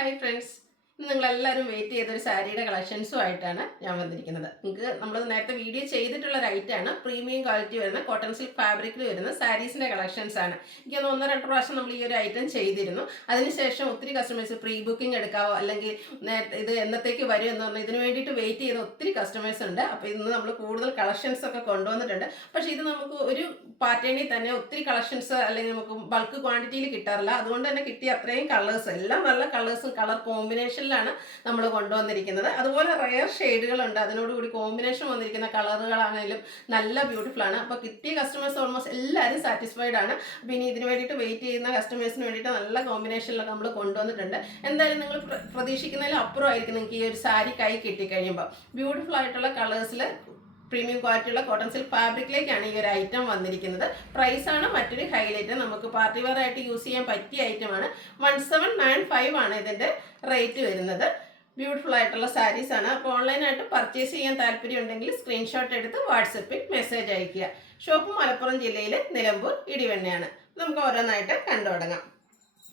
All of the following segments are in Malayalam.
ഹായ് ഫ്രണ്ട്സ്, ഇന്ന് നിങ്ങളെല്ലാവരും വെയിറ്റ് ചെയ്തൊരു സാരിയുടെ കളക്ഷൻസുമായിട്ടാണ് ഞാൻ വന്നിരിക്കുന്നത്. നിങ്ങൾക്ക് നമ്മൾ നേരത്തെ വീഡിയോ ചെയ്തിട്ടുള്ള ഒരു ഐറ്റമാണ് പ്രീമിയം ക്വാളിറ്റി വരുന്ന കോട്ടൺ സിൽക്ക് ഫാബ്രിക്കിൽ വരുന്ന സാരീസിൻ്റെ കളക്ഷൻസാണ്. എനിക്കൊന്ന് 1-2 പ്രാവശ്യം നമ്മൾ ഈ ഒരു ഐറ്റം ചെയ്തിരുന്നു. അതിനുശേഷം ഒത്തിരി കസ്റ്റമേഴ്സ് പ്രീ ബുക്കിംഗ് എടുക്കാവോ അല്ലെങ്കിൽ ഇത് എന്നത്തേക്ക് വരും എന്ന് പറഞ്ഞാൽ ഇതിന് വേണ്ടിയിട്ട് വെയിറ്റ് ചെയ്ത ഒത്തിരി കസ്റ്റമേഴ്സ് ഉണ്ട്. അപ്പോൾ ഇന്ന് നമ്മൾ കൂടുതൽ കളക്ഷൻസ് ഒക്കെ കൊണ്ടുവന്നിട്ടുണ്ട്. പക്ഷേ ഇത് നമുക്ക് ഒരു പാറ്റേണിൽ തന്നെ ഒത്തിരി കളക്ഷൻസ് അല്ലെങ്കിൽ നമുക്ക് ബൾക്ക് ക്വാണ്ടിറ്റിയിൽ കിട്ടാറില്ല. അതുകൊണ്ട് തന്നെ കിട്ടിയ അത്രയും കളേഴ്സ് എല്ലാം നല്ല കളേഴ്സും കളർ കോമ്പിനേഷനിലാണ് നമ്മൾ കൊണ്ടുവന്നിരിക്കുന്നത്. അതുപോലെ റെയർ ഷെയ്ഡുകളുണ്ട്, അതിനോടുകൂടി കോമ്പിനേഷൻ വന്നിരിക്കുന്ന കളറുകളാണെങ്കിലും നല്ല ബ്യൂട്ടിഫുൾ ആണ്. അപ്പോൾ കിട്ടിയ കസ്റ്റമേഴ്സ് ഓൾമോസ്റ്റ് എല്ലാവരും സാറ്റിസ്ഫൈഡ് ആണ്. അപ്പോൾ ഇനി ഇതിന് വേണ്ടിയിട്ട് വെയിറ്റ് ചെയ്യുന്ന കസ്റ്റമേഴ്സിന് വേണ്ടിയിട്ട് നല്ല കോമ്പിനേഷനിലൊക്കെ നമ്മൾ കൊണ്ടുവന്നിട്ടുണ്ട്. എന്തായാലും നിങ്ങൾ പ്രതീക്ഷിക്കുന്നതിൽ അപ്പുറമായിരിക്കും നിങ്ങൾക്ക് ഈ ഒരു സാരി കൈ കിട്ടിക്കഴിയുമ്പോൾ. ബ്യൂട്ടിഫുൾ ആയിട്ടുള്ള കളേഴ്സിൽ പ്രീമിയം ക്വാളിറ്റിയുള്ള കോട്ടൺ സിൽക്ക് ഫാബ്രിക്കിലേക്കാണ് ഈ ഒരു ഐറ്റം വന്നിരിക്കുന്നത്. പ്രൈസാണ് മറ്റൊരു ഹൈലൈറ്റ്. നമുക്ക് പാർട്ടി വെയർ ആയിട്ട് യൂസ് ചെയ്യാൻ പറ്റിയ ഐറ്റമാണ്. 1795 ആണ് ഇതിൻ്റെ റേറ്റ് വരുന്നത്. ബ്യൂട്ടിഫുൾ ആയിട്ടുള്ള സാരീസാണ്. അപ്പോൾ ഓൺലൈനായിട്ട് പർച്ചേസ് ചെയ്യാൻ താല്പര്യമുണ്ടെങ്കിൽ സ്ക്രീൻഷോട്ട് എടുത്ത് വാട്സപ്പിൽ മെസ്സേജ് അയയ്ക്കുക. ഷോപ്പ് മലപ്പുറം ജില്ലയിൽ നിലമ്പൂർ ഇടിവണ്ണയാണ്. നമുക്ക് ഓരോന്നായിട്ട് കണ്ടു തുടങ്ങാം.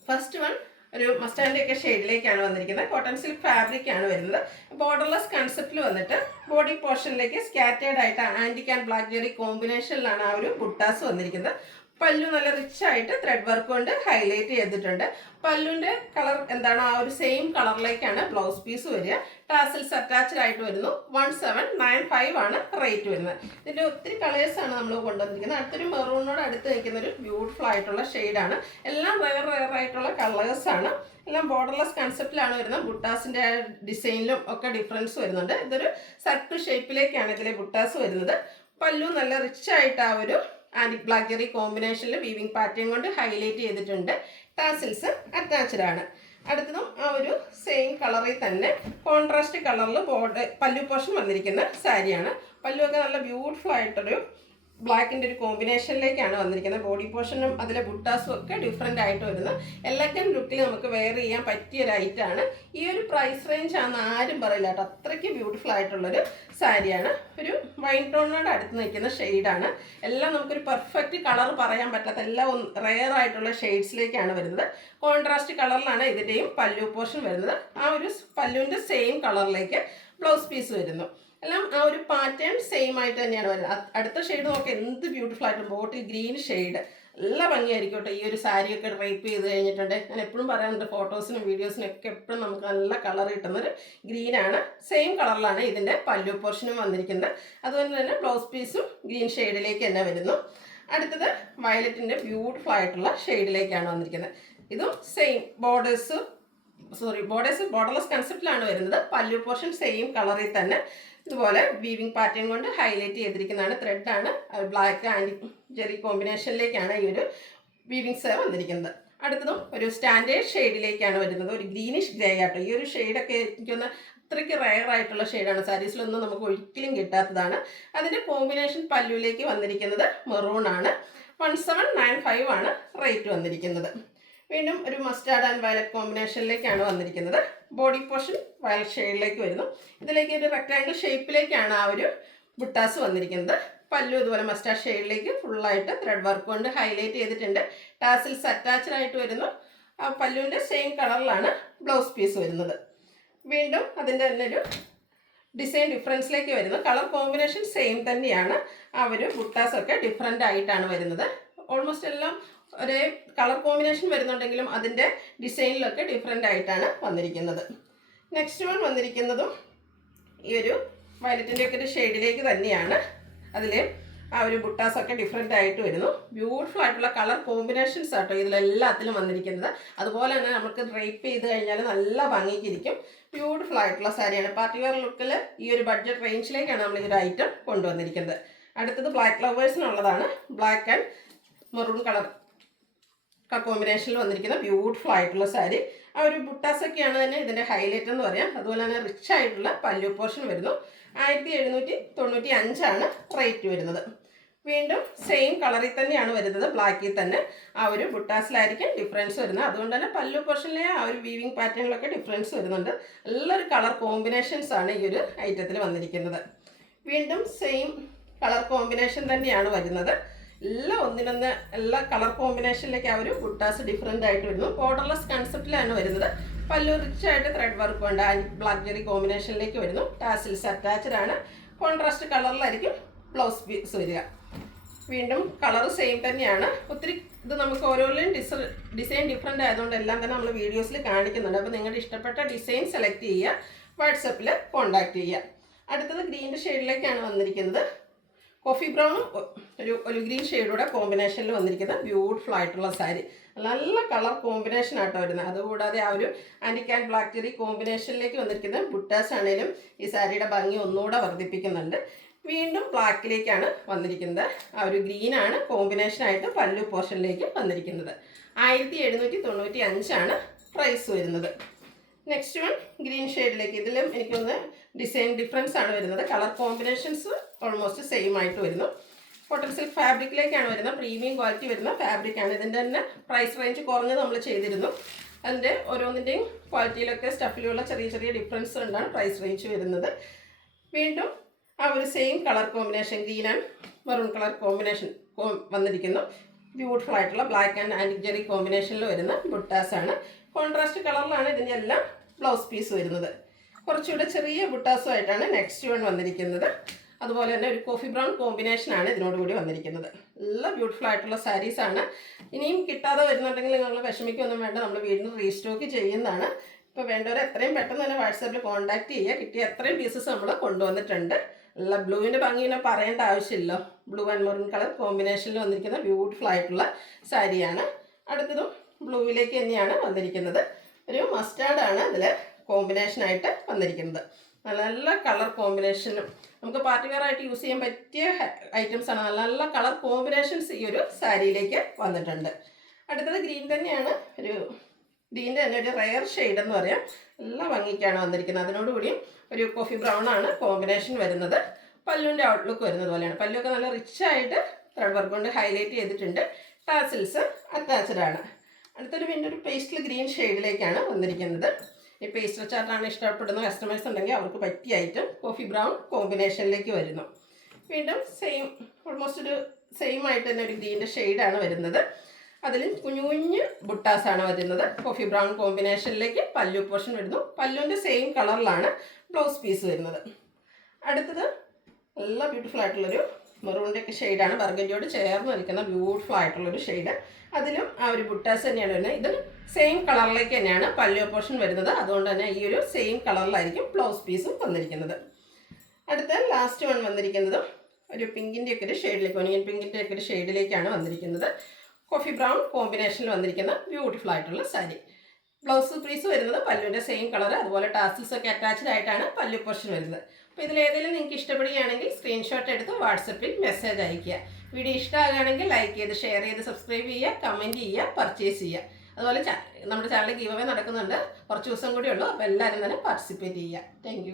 ഫസ്റ്റ് വൺ ഒരു മസ്റ്റാൻഡിൻ്റെ ഷെയ്ഡിലേക്കാണ് വന്നിരിക്കുന്നത്. കോട്ടൺ സിൽക്ക് ഫാബ്രിക് ആണ് വരുന്നത്. ബോർഡർലെസ് കൺസെപ്റ്റിൽ വന്നിട്ട് ബോഡി പോർഷനിലേക്ക് സ്കാറ്റേർഡ് ആയിട്ട് ആൻറ്റിക് ആൻഡ് ബ്ലാക്ക് ജെറി കോമ്പിനേഷനിലാണ് ആ ഒരു ബുട്ടാസ് വന്നിരിക്കുന്നത്. പല്ലു നല്ല റിച്ച് ആയിട്ട് ത്രെഡ് വർക്ക് കൊണ്ട് ഹൈലൈറ്റ് ചെയ്തിട്ടുണ്ട്. പല്ലുവിൻ്റെ കളർ എന്താണ്, ആ ഒരു സെയിം കളറിലേക്കാണ് ബ്ലൗസ് പീസ് വരിക. ടാസിൽസ് അറ്റാച്ച്ഡ് ആയിട്ട് വരുന്നു. 1795 ആണ് റേറ്റ് വരുന്നത്. ഇതിൻ്റെ ഒത്തിരി കളേഴ്സാണ് നമ്മൾ കൊണ്ടുവന്നിരിക്കുന്നത്. അടുത്തൊരു മെറൂണിനോട് അടുത്ത് നിൽക്കുന്ന ഒരു ബ്യൂട്ടിഫുൾ ആയിട്ടുള്ള ഷെയ്ഡാണ്. എല്ലാം റെയർ ആയിട്ടുള്ള കളേഴ്സാണ്. എല്ലാം ബോർഡർലെസ് കൺസെപ്റ്റിലാണ് വരുന്നത്. ബുട്ടാസിൻ്റെ ഡിസൈനിലും ഒക്കെ ഡിഫറൻസ് വരുന്നുണ്ട്. ഇതൊരു സർക്കിൾ ഷേപ്പിലേക്കാണ് ഇതിലെ ബുട്ടാസ് വരുന്നത്. പല്ലു നല്ല റിച്ച് ആയിട്ട് ആ ഒരു ആൻറ്റിക് ബ്ലാക്ക് ജെറി കോമ്പിനേഷനിൽ വീവിങ് പാറ്റേൺ കൊണ്ട് ഹൈലൈറ്റ് ചെയ്തിട്ടുണ്ട്. ടാസിൽസ് അറ്റാച്ച്ഡ് ആണ്. അടുത്തതും ആ ഒരു സെയിം കളറിൽ തന്നെ കോൺട്രാസ്റ്റ് കളറിൽ പല്ലു പോർഷൻ വന്നിരിക്കുന്ന സാരിയാണ്. പല്ലുവൊക്കെ നല്ല ബ്യൂട്ടിഫുൾ ആയിട്ടൊരു ബ്ലാക്കിൻ്റെ ഒരു കോമ്പിനേഷനിലേക്കാണ് വന്നിരിക്കുന്നത്. ബോഡി പോർഷനും അതിലെ ബുട്ടാസും ഒക്കെ ഡിഫറെൻ്റ് ആയിട്ട് വരുന്ന എലഗൻ ലുക്കിൽ നമുക്ക് വെയർ ചെയ്യാൻ പറ്റിയൊരു ഐറ്റമാണ്. ഈ ഒരു പ്രൈസ് റേഞ്ച് ആണെന്ന് ആരും പറയില്ല കേട്ടോ. അത്രയ്ക്ക് ബ്യൂട്ടിഫുൾ ആയിട്ടുള്ളൊരു സാരിയാണ്. ഒരു വൈൻ ടോണിനോട് അടുത്ത് നിൽക്കുന്ന ഷെയ്ഡാണ്. എല്ലാം നമുക്കൊരു പെർഫെക്റ്റ് കളർ പറയാൻ പറ്റാത്ത എല്ലാം റെയർ ആയിട്ടുള്ള ഷെയ്ഡ്സിലേക്കാണ് വരുന്നത്. കോൺട്രാസ്റ്റ് കളറിലാണ് ഇതിൻ്റെയും പല്ലു പോർഷൻ വരുന്നത്. ആ ഒരു പല്ലുവിൻ്റെ സെയിം കളറിലേക്ക് ബ്ലൗസ് പീസ് വരുന്നു. എല്ലാം ആ ഒരു പാറ്റേൺ സെയിം ആയിട്ട് തന്നെയാണ് വരുന്നത്. അടുത്ത ഷെയ്ഡ് നോക്കി എന്ത് ബ്യൂട്ടിഫുൾ ആയിട്ട് ബോട്ടിൽ ഗ്രീൻ ഷെയ്ഡ് നല്ല ഭംഗിയായിരിക്കും കേട്ടോ. ഈ ഒരു സാരിയൊക്കെ ഡ്രൈപ്പ് ചെയ്ത് കഴിഞ്ഞിട്ടുണ്ട്. ഞാൻ എപ്പോഴും പറയാറുണ്ട്, ഫോട്ടോസിനും വീഡിയോസിനും ഒക്കെ എപ്പോഴും നമുക്ക് നല്ല കളർ കിട്ടുന്നൊരു ഗ്രീനാണ്. സെയിം കളറിലാണ് ഇതിൻ്റെ പല്ലു പോർഷനും വന്നിരിക്കുന്നത്. അതുപോലെ തന്നെ ബ്ലൗസ് പീസും ഗ്രീൻ ഷെയ്ഡിലേക്ക് തന്നെ വരുന്നു. അടുത്തത് വയലറ്റിൻ്റെ ബ്യൂട്ടിഫുൾ ആയിട്ടുള്ള ഷെയ്ഡിലേക്കാണ് വന്നിരിക്കുന്നത്. ഇതും സെയിം ബോർഡർലെസ് കൺസെപ്റ്റിലാണ് വരുന്നത്. പല്ലു പോർഷൻ സെയിം കളറിൽ തന്നെ ഇതുപോലെ വീവിങ് പാറ്റേൺ കൊണ്ട് ഹൈലൈറ്റ് ചെയ്തിരിക്കുന്നതാണ്. ത്രെഡാണ് ബ്ലാക്ക് ആൻഡ് ജെറി കോമ്പിനേഷനിലേക്കാണ് ഈ ഒരു വീവിങ്സ് വന്നിരിക്കുന്നത്. അടുത്തതും ഒരു സ്റ്റാൻഡേർഡ് ഷെയ്ഡിലേക്കാണ് വരുന്നത്. ഒരു ഗ്രീനിഷ് ഗ്രേ ആട്ടോ. ഈ ഒരു ഷെയ്ഡൊക്കെ എനിക്കൊന്ന് അത്രയ്ക്ക് റെയർ ആയിട്ടുള്ള ഷെയ്ഡാണ്. സാരീസിലൊന്നും നമുക്ക് ഒരിക്കലും കിട്ടാത്തതാണ്. അതിൻ്റെ കോമ്പിനേഷൻ പല്ലുവിലേക്ക് വന്നിരിക്കുന്നത് മെറൂൺ ആണ്. 1795 ആണ് റേറ്റ് വന്നിരിക്കുന്നത്. വീണ്ടും ഒരു മസ്റ്റാർഡ് ആൻഡ് വയലറ്റ് കോമ്പിനേഷനിലേക്കാണ് വന്നിരിക്കുന്നത്. ബോഡി പോർഷൻ വയലറ്റ് ഷെയ്ഡിലേക്ക് വരുന്നു. ഇതിലേക്ക് ഒരു റെക്റ്റാങ്കിൾ ഷേപ്പിലേക്കാണ് ആ ഒരു ബുട്ടാസ് വന്നിരിക്കുന്നത്. പല്ലു ഇതുപോലെ മസ്റ്റാർഡ് ഷെയ്ഡിലേക്ക് ഫുള്ളായിട്ട് ത്രെഡ് വർക്ക് കൊണ്ട് ഹൈലൈറ്റ് ചെയ്തിട്ടുണ്ട്. ടാസിൽസ് അറ്റാച്ച്ഡ് ആയിട്ട് വരുന്നു. ആ പല്ലുവിൻ്റെ സെയിം കളറിലാണ് ബ്ലൗസ് പീസ് വരുന്നത്. വീണ്ടും അതിൻ്റെ തന്നെ ഒരു ഡിസൈൻ ഡിഫറൻസിലേക്ക് വരുന്നു. കളർ കോമ്പിനേഷൻ സെയിം തന്നെയാണ്. ആ ഒരു ബുട്ടാസൊക്കെ ഡിഫറെൻ്റ് ആയിട്ടാണ് വരുന്നത്. ഓൾമോസ്റ്റ് എല്ലാം ഒരേ കളർ കോമ്പിനേഷൻ വരുന്നുണ്ടെങ്കിലും അതിൻ്റെ ഡിസൈനിലൊക്കെ ഡിഫറെൻ്റ് ആയിട്ടാണ് വന്നിരിക്കുന്നത്. നെക്സ്റ്റ് വൺ വന്നിരിക്കുന്നതും ഈ ഒരു വയലറ്റിൻ്റെ ഒക്കെ ഒരു ഷെയ്ഡിലേക്ക് തന്നെയാണ്. അതിൽ ആ ഒരു ബുട്ടാസൊക്കെ ഡിഫറെൻ്റ് ആയിട്ട് വരുന്നു. ബ്യൂട്ടിഫുൾ ആയിട്ടുള്ള കളർ കോമ്പിനേഷൻസ് ആട്ടോ ഇതിലെല്ലാത്തിലും വന്നിരിക്കുന്നത്. അതുപോലെ തന്നെ നമുക്ക് ഡ്രൈപ്പ് ചെയ്ത് കഴിഞ്ഞാൽ നല്ല ഭംഗിക്കിരിക്കും. ബ്യൂട്ടിഫുൾ ആയിട്ടുള്ള സാരിയാണ്. പാർട്ടി വെയർ ലുക്കിൽ ഈ ഒരു ബഡ്ജറ്റ് റേഞ്ചിലേക്കാണ് നമ്മൾ ഈ ഒരു ഐറ്റം കൊണ്ടുവന്നിരിക്കുന്നത്. അടുത്തത് ബ്ലാക്ക് ലവേഴ്സിനുള്ളതാണ്. ബ്ലാക്ക് ആൻഡ് മെറൂൺ കളർ കോമ്പിനേഷനിൽ വന്നിരിക്കുന്ന ബ്യൂട്ടിഫുൾ ആയിട്ടുള്ള സാരി. ആ ഒരു ബുട്ടാസൊക്കെയാണ് തന്നെ ഇതിൻ്റെ ഹൈലൈറ്റ് എന്ന് പറയാം. അതുപോലെ തന്നെ റിച്ച് ആയിട്ടുള്ള പല്ലു പോർഷൻ വരുന്നു. 1795 ആണ് റേറ്റ് വരുന്നത്. വീണ്ടും സെയിം കളറിൽ തന്നെയാണ് വരുന്നത്. ബ്ലാക്കിൽ തന്നെ ആ ഒരു ബുട്ടാസിലായിരിക്കും ഡിഫറൻസ് വരുന്നത്. അതുകൊണ്ട് തന്നെ പല്ലു പോർഷനിലെ ആ ഒരു വീവിങ് പാറ്റേണിലൊക്കെ ഡിഫറൻസ് വരുന്നുണ്ട്. നല്ലൊരു കളർ കോമ്പിനേഷൻസ് ആണ് ഈ ഒരു ഐറ്റത്തിൽ വന്നിരിക്കുന്നത്. വീണ്ടും സെയിം കളർ കോമ്പിനേഷൻ തന്നെയാണ് വരുന്നത്. എല്ലാം എല്ലാ കളർ കോമ്പിനേഷനിലേക്ക് ആ ഒരു ബുട്ടാസ് ഡിഫറെൻ്റ് ആയിട്ട് വരുന്നു. ബോർഡർലെസ് കൺസെപ്റ്റിലാണ് വരുന്നത്. പല്ലു റിച്ചായിട്ട് ത്രെഡ് വർക്ക് ഉണ്ട്. ബ്ലാക്ക് ജെറി കോമ്പിനേഷനിലേക്ക് വരുന്നു. ടാസിൽസ് അറ്റാച്ച്ഡ് ആണ്. കോൺട്രാസ്റ്റ് കളറിലായിരിക്കും ബ്ലൗസ് പീസ് വരിക. വീണ്ടും കളർ സെയിം തന്നെയാണ്. ഒത്തിരി ഇത് നമുക്ക് ഓരോന്നിലും ഡിസൈൻ ഡിഫറെൻ്റ് ആയതുകൊണ്ട് എല്ലാം തന്നെ നമ്മൾ വീഡിയോസിൽ കാണിക്കുന്നുണ്ട്. അപ്പോൾ നിങ്ങളുടെ ഇഷ്ടപ്പെട്ട ഡിസൈൻ സെലക്ട് ചെയ്യുക, വാട്സപ്പിൽ കോൺടാക്റ്റ് ചെയ്യുക. അടുത്തത് ഗ്രീൻ്റെ ഷെയ്ഡിലേക്കാണ് വന്നിരിക്കുന്നത്. കോഫി ബ്രൗണും ഒരു ഗ്രീൻ ഷെയ്ഡൂടെ കോമ്പിനേഷനിൽ വന്നിരിക്കുന്ന ബ്യൂട്ടിഫുൾ ആയിട്ടുള്ള സാരി. നല്ല കളർ കോമ്പിനേഷൻ ആട്ടോ വരുന്നത്. അതുകൂടാതെ ആ ഒരു ആൻറ്റിക് ആൻഡ് ബ്ലാക്ക് ജെറി കോമ്പിനേഷനിലേക്ക് വന്നിരിക്കുന്ന ബുട്ടാസ് ആണെങ്കിലും ഈ സാരിയുടെ ഭംഗി ഒന്നുകൂടെ വർദ്ധിപ്പിക്കുന്നുണ്ട്. വീണ്ടും ബ്ലാക്കിലേക്കാണ് വന്നിരിക്കുന്നത്. ആ ഒരു ഗ്രീനാണ് കോമ്പിനേഷനായിട്ട് പല്ലു പോർഷനിലേക്ക് വന്നിരിക്കുന്നത്. 1795 പ്രൈസ് വരുന്നത്. നെക്സ്റ്റ് വൺ ഗ്രീൻ ഷെയ്ഡിലേക്ക്. ഇതിലും എനിക്കൊന്ന് ഡിസൈൻ ഡിഫറൻസ് ആണ് വരുന്നത്. കളർ കോമ്പിനേഷൻസ് ഓൾമോസ്റ്റ് സെയിം ആയിട്ട് വരുന്നു. കോട്ടൺ സിൽക്ക് ഫാബ്രിക്കിലേക്കാണ് വരുന്നത്. പ്രീമിയം ക്വാളിറ്റി വരുന്ന ഫാബ്രിക്കാണ്. ഇതിൻ്റെ തന്നെ പ്രൈസ് റേഞ്ച് കുറഞ്ഞത് നമ്മൾ ചെയ്തിരുന്നു. അതിൻ്റെ ഓരോന്നിൻ്റെയും ക്വാളിറ്റിയിലൊക്കെ സ്റ്റഫിലുള്ള ചെറിയ ചെറിയ ഡിഫറൻസ് കൊണ്ടാണ് പ്രൈസ് റേഞ്ച് വരുന്നത്. വീണ്ടും ആ ഒരു same colour combination green and maroon colour combination വന്നിരിക്കുന്നു. ബ്യൂട്ടിഫുൾ ആയിട്ടുള്ള ബ്ലാക്ക് ആൻഡ് ആൻറ്റിക് ജെറി കോമ്പിനേഷനിൽ വരുന്ന ബുട്ടാസാണ്. കോൺട്രാസ്റ്റ് കളറിലാണ് ഇതിൻ്റെ എല്ലാം ബ്ലൗസ് പീസ് വരുന്നത്. കുറച്ചുകൂടെ ചെറിയ ബുട്ടാസുമായിട്ടാണ് നെക്സ്റ്റ് വൺ വന്നിരിക്കുന്നത്. അതുപോലെ തന്നെ ഒരു കോഫി ബ്രൗൺ കോമ്പിനേഷനാണ് ഇതിനോടുകൂടി വന്നിരിക്കുന്നത്. നല്ല ബ്യൂട്ടിഫുൾ ആയിട്ടുള്ള സാരീസാണ്. ഇനിയും കിട്ടാതെ വരുന്നുണ്ടെങ്കിൽ നിങ്ങൾ വിഷമിക്കൊന്നും വേണ്ട, നമ്മൾ വീണ്ടും റീസ്റ്റോക്ക് ചെയ്യുന്നതാണ്. ഇപ്പോൾ വേണ്ടവരെ എത്രയും പെട്ടെന്ന് തന്നെ വാട്സാപ്പിൽ കോൺടാക്റ്റ് ചെയ്യുക. കിട്ടിയ എത്രയും പീസസ് നമ്മൾ കൊണ്ടുവന്നിട്ടുണ്ട്. നല്ല ബ്ലൂവിൻ്റെ ഭംഗി തന്നെ പറയേണ്ട ആവശ്യമില്ലല്ലോ. ബ്ലൂ ആൻഡ് മെറൂൺ കളർ കോമ്പിനേഷനിൽ വന്നിരിക്കുന്ന ബ്യൂട്ടിഫുൾ ആയിട്ടുള്ള സാരിയാണ്. അടുത്തതും ബ്ലൂവിലേക്ക് തന്നെയാണ് വന്നിരിക്കുന്നത്. ഒരു മസ്റ്റാർഡാണ് ഇതിൽ കോമ്പിനേഷനായിട്ട് വന്നിരിക്കുന്നത്. നല്ല കളർ കോമ്പിനേഷനും നമുക്ക് പാർട്ടി വെയർ ആയിട്ട് യൂസ് ചെയ്യാൻ പറ്റിയ ഐറ്റംസാണ്. നല്ല കളർ കോമ്പിനേഷൻസ് ഈ ഒരു സാരിയിലേക്ക് വന്നിട്ടുണ്ട്. അടുത്തത് ഗ്രീൻ തന്നെയാണ്. ഒരു ഗ്രീൻ്റെ തന്നെ ഒരു റെയർ ഷെയ്ഡ് എന്ന് പറയാം. നല്ല ഭംഗിക്കാണ് വന്നിരിക്കുന്നത്. അതിനോടുകൂടിയും ഒരു കോഫി ബ്രൗൺ ആണ് കോമ്പിനേഷൻ വരുന്നത്. പല്ലുവിൻ്റെ ഔട്ട്ലുക്ക് വരുന്നത് പോലെയാണ്. പല്ലുവൊക്കെ നല്ല റിച്ചായിട്ട് ത്രെഡ് വർക്ക് കൊണ്ട് ഹൈലൈറ്റ് ചെയ്തിട്ടുണ്ട്. ടാസിൽസ് അറ്റാച്ച്ഡ് ആണ്. അടുത്തൊരു വീണ്ടും ഒരു പേസ്റ്റൽ ഗ്രീൻ ഷെയ്ഡിലേക്കാണ് വന്നിരിക്കുന്നത്. ഈ പേസ്റ്റൽ ചാർട്ടാണ് ഇഷ്ടപ്പെടുന്ന കസ്റ്റമേഴ്സ് ഉണ്ടെങ്കിൽ അവർക്ക് പറ്റിയ ഐറ്റം കോഫി ബ്രൗൺ കോമ്പിനേഷനിലേക്ക് വരുന്നു. വീണ്ടും ഓൾമോസ്റ്റ് ഒരു സെയിം ആയിട്ട് തന്നെ ഒരു ഗ്രീൻ്റെ ഷെയ്ഡാണ് വരുന്നത്. അതിൽ കുഞ്ഞു കുഞ്ഞ് ബുട്ടാസാണ് വരുന്നത്. കോഫി ബ്രൗൺ കോമ്പിനേഷനിലേക്ക് പല്ലു പോർഷൻ വരുന്നു. പല്ലുവിൻ്റെ സെയിം കളറിലാണ് ബ്ലൗസ് പീസ് വരുന്നത്. അടുത്തത് നല്ല ബ്യൂട്ടിഫുൾ ആയിട്ടുള്ളൊരു മെറൂണിൻ്റെ ഒക്കെ ഷെയ്ഡാണ്. ബർഗൻഡിയോട് ചേർന്ന് നിൽക്കുന്ന ബ്യൂട്ടിഫുൾ ആയിട്ടുള്ളൊരു ഷെയ്ഡ്. അതിലും ആ ഒരു ബുട്ടാസ് തന്നെയാണ് വരുന്നത്. ഇത് സെയിം കളറിലേക്ക് തന്നെയാണ് പല്ലു പോർഷൻ വരുന്നത്. അതുകൊണ്ട് തന്നെ ഈ ഒരു സെയിം കളറിലായിരിക്കും ബ്ലൗസ് പീസും വന്നിരിക്കുന്നത്. അടുത്ത ലാസ്റ്റ് വൺ വന്നിരിക്കുന്നതും ഒരു പിങ്കിൻ്റെ ഒക്കെ ഒരു ഷെയ്ഡിലേക്ക്, ഒനിയൻ പിങ്കിൻ്റെ ഒക്കെ ഒരു ഷെയ്ഡിലേക്കാണ് വന്നിരിക്കുന്നത്. കോഫി ബ്രൗൺ കോമ്പിനേഷനിൽ വന്നിരിക്കുന്ന ബ്യൂട്ടിഫുൾ ആയിട്ടുള്ള സാരി. ബ്ലൗസ് പീസ് വരുന്നത് പല്ലുവിൻ്റെ സെയിം കളർ. അതുപോലെ ടാസിൽസ് ഒക്കെ അറ്റാച്ച്ഡ് ആയിട്ടാണ് പല്ലു പോർഷൻ വരുന്നത്. അപ്പോൾ ഇതിലേതെങ്കിലും നിങ്ങൾക്ക് ഇഷ്ടപ്പെടുകയാണെങ്കിൽ സ്ക്രീൻഷോട്ട് എടുത്ത് വാട്സപ്പിൽ മെസ്സേജ് അയയ്ക്കുക. വീഡിയോ ഇഷ്ടമാകുകയാണെങ്കിൽ ലൈക്ക് ചെയ്ത് ഷെയർ ചെയ്ത് സബ്സ്ക്രൈബ് ചെയ്യുക, കമൻറ്റ് ചെയ്യുക, പർച്ചേസ് ചെയ്യുക. അതുപോലെ നമ്മുടെ ചാനലിൽ ഗീവ് അവേ നടക്കുന്നുണ്ട്. കുറച്ച് ദിവസം കൂടി ഉള്ളൂ. അപ്പോൾ എല്ലാവരും തന്നെ പാർട്ടിസിപ്പേറ്റ് ചെയ്യുക. താങ്ക്